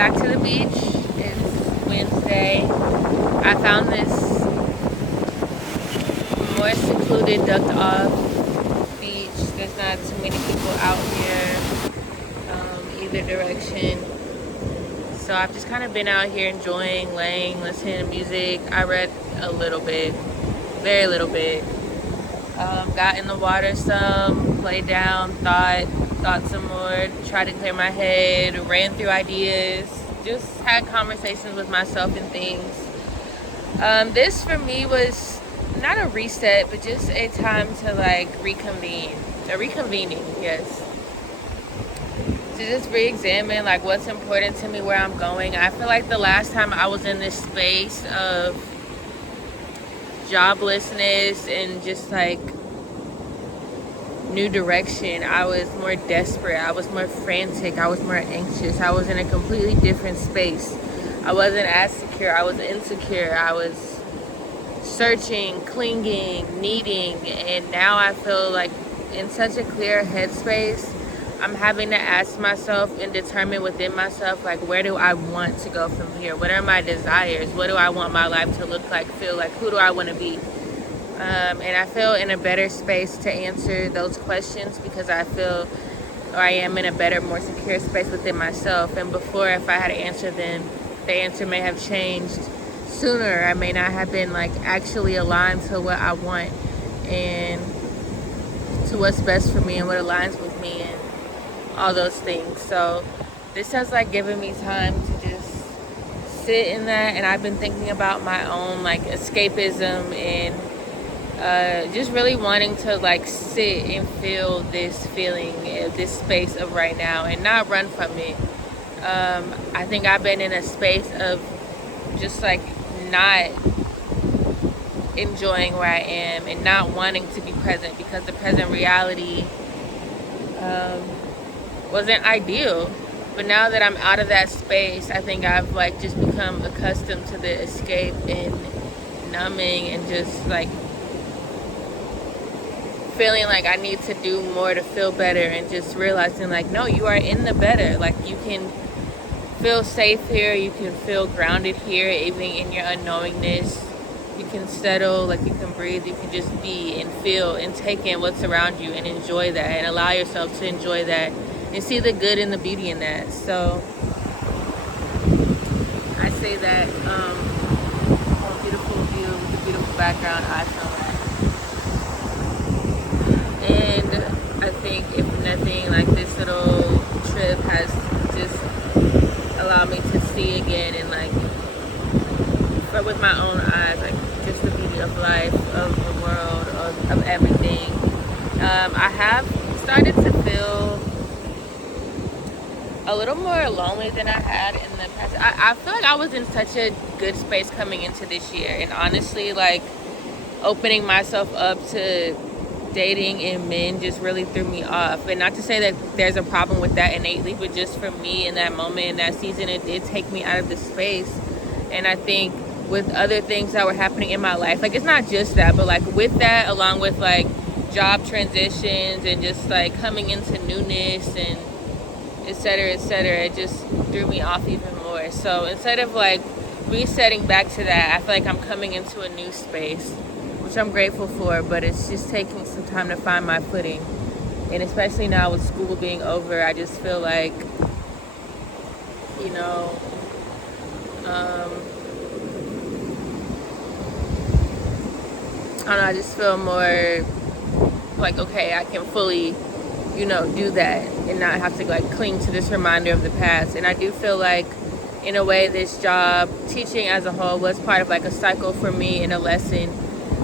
back to the beach. It's Wednesday. I found this more secluded, ducked off beach. There's not too many people out here, either direction. So I've just kind of been out here enjoying, laying, listening to music. I read a little bit, very little bit. Got in the water some, played down, thought some more, tried to clear my head, ran through ideas, just had conversations with myself and things. This for me was not a reset, but just a time to like reconvene. A reconvening, yes. To just re-examine like what's important to me, where I'm going. I feel like the last time I was in this space of joblessness and just like new direction, I was more desperate, I was more frantic, I was more anxious, I was in a completely different space. I wasn't as secure, I was insecure, I was searching, clinging, needing, and now I feel like in such a clear headspace. I'm having to ask myself and determine within myself, like, where do I want to go from here? What are my desires? What do I want my life to look like, feel like? Who do I want to be? And I feel in a better space to answer those questions because I feel, or I am in a better, more secure space within myself. And before, if I had to answer them, the answer may have changed sooner. I may not have been like actually aligned to what I want and to what's best for me and what aligns with me and all those things. So this has like given me time to just sit in that, and I've been thinking about my own like escapism and just really wanting to like sit and feel this feeling, this space of right now and not run from it. I think I've been in a space of just like not enjoying where I am and not wanting to be present because the present reality wasn't ideal. But now that I'm out of that space, I think I've like just become accustomed to the escape and numbing and just like feeling like I need to do more to feel better, and just realizing like, no, you are in the better. Like you can feel safe here, you can feel grounded here, even in your unknowingness. You can settle, like you can breathe, you can just be and feel and take in what's around you and enjoy that and allow yourself to enjoy that and see the good and the beauty in that. So I say that a beautiful view with a beautiful background, I feel that. And I think if nothing, like this little trip has just allowed me to see again and like, but with my own eyes, like just the beauty of life, of the world, of everything. I have started to feel a little more lonely than I had in the past. I feel like I was in such a good space coming into this year, and honestly, like opening myself up to dating and men just really threw me off. And not to say that there's a problem with that innately, but just for me in that moment, in that season, it did take me out of the space. And I think with other things that were happening in my life, like it's not just that, but like with that, along with like job transitions and just like coming into newness and et cetera, it just threw me off even more. So instead of like resetting back to that, I feel like I'm coming into a new space, which I'm grateful for, but it's just taking some time to find my footing. And especially now with school being over, I just feel like, you know, I don't know, I just feel more like, okay, I can fully, you know, do that and not have to like cling to this reminder of the past. And I do feel like in a way this job, teaching as a whole, was part of like a cycle for me and a lesson,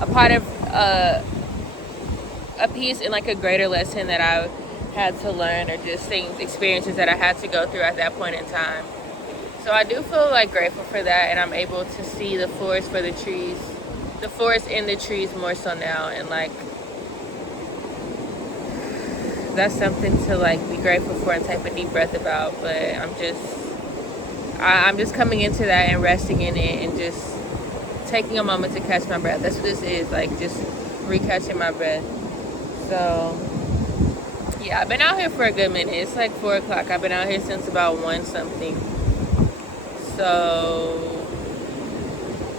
a part of a piece in like a greater lesson that I had to learn, or just things, experiences that I had to go through at that point in time. So I do feel like grateful for that, and I'm able to see the forest for the trees, the forest in the trees more so now, and like that's something to like be grateful for and take a deep breath about. But I'm just coming into that and resting in it and just taking a moment to catch my breath. That's what this is, like just recatching my breath. So yeah, I've been out here for a good minute. It's like 4 o'clock. I've been out here since about 1 something. So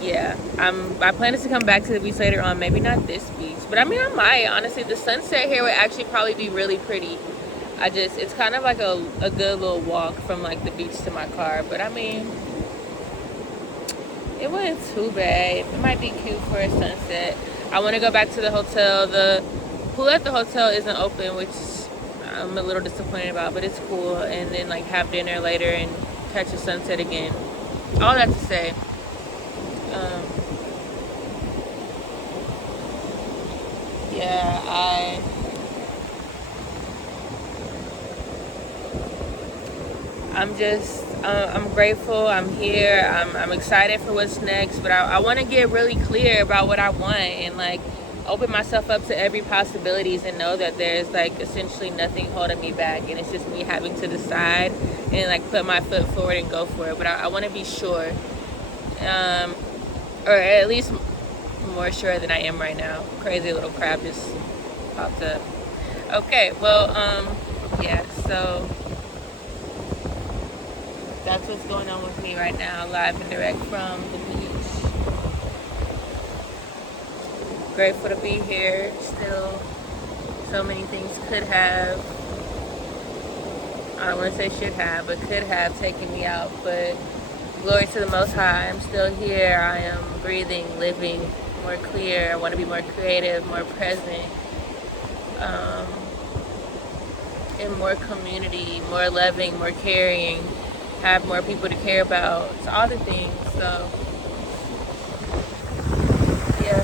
yeah, I plan to come back to the beach later on. Maybe not this beach, but I mean I might. Honestly, the sunset here would actually probably be really pretty. It's kind of like a good little walk from like the beach to my car. But I mean, it wasn't too bad. It might be cute for a sunset. I want to go back to the hotel. The pool at the hotel isn't open, which I'm a little disappointed about, but it's cool. And then like have dinner later and catch a sunset again. All that to say, yeah, I'm grateful. I'm here. I'm excited for what's next, but I want to get really clear about what I want and like open myself up to every possibilities and know that there's like essentially nothing holding me back, and it's just me having to decide and like put my foot forward and go for it. But I want to be sure, or at least more sure than I am right now. Crazy little crab just popped up. Okay, well, yeah, so that's what's going on with me right now, live and direct from the beach. Grateful to be here. Still, so many things could have, I don't want to say should have, but could have taken me out. But glory to the Most High, I'm still here. I am breathing, living, more clear. I want to be more creative, more present, in more community, more loving, more caring, have more people to care about. It's all the things. So yeah,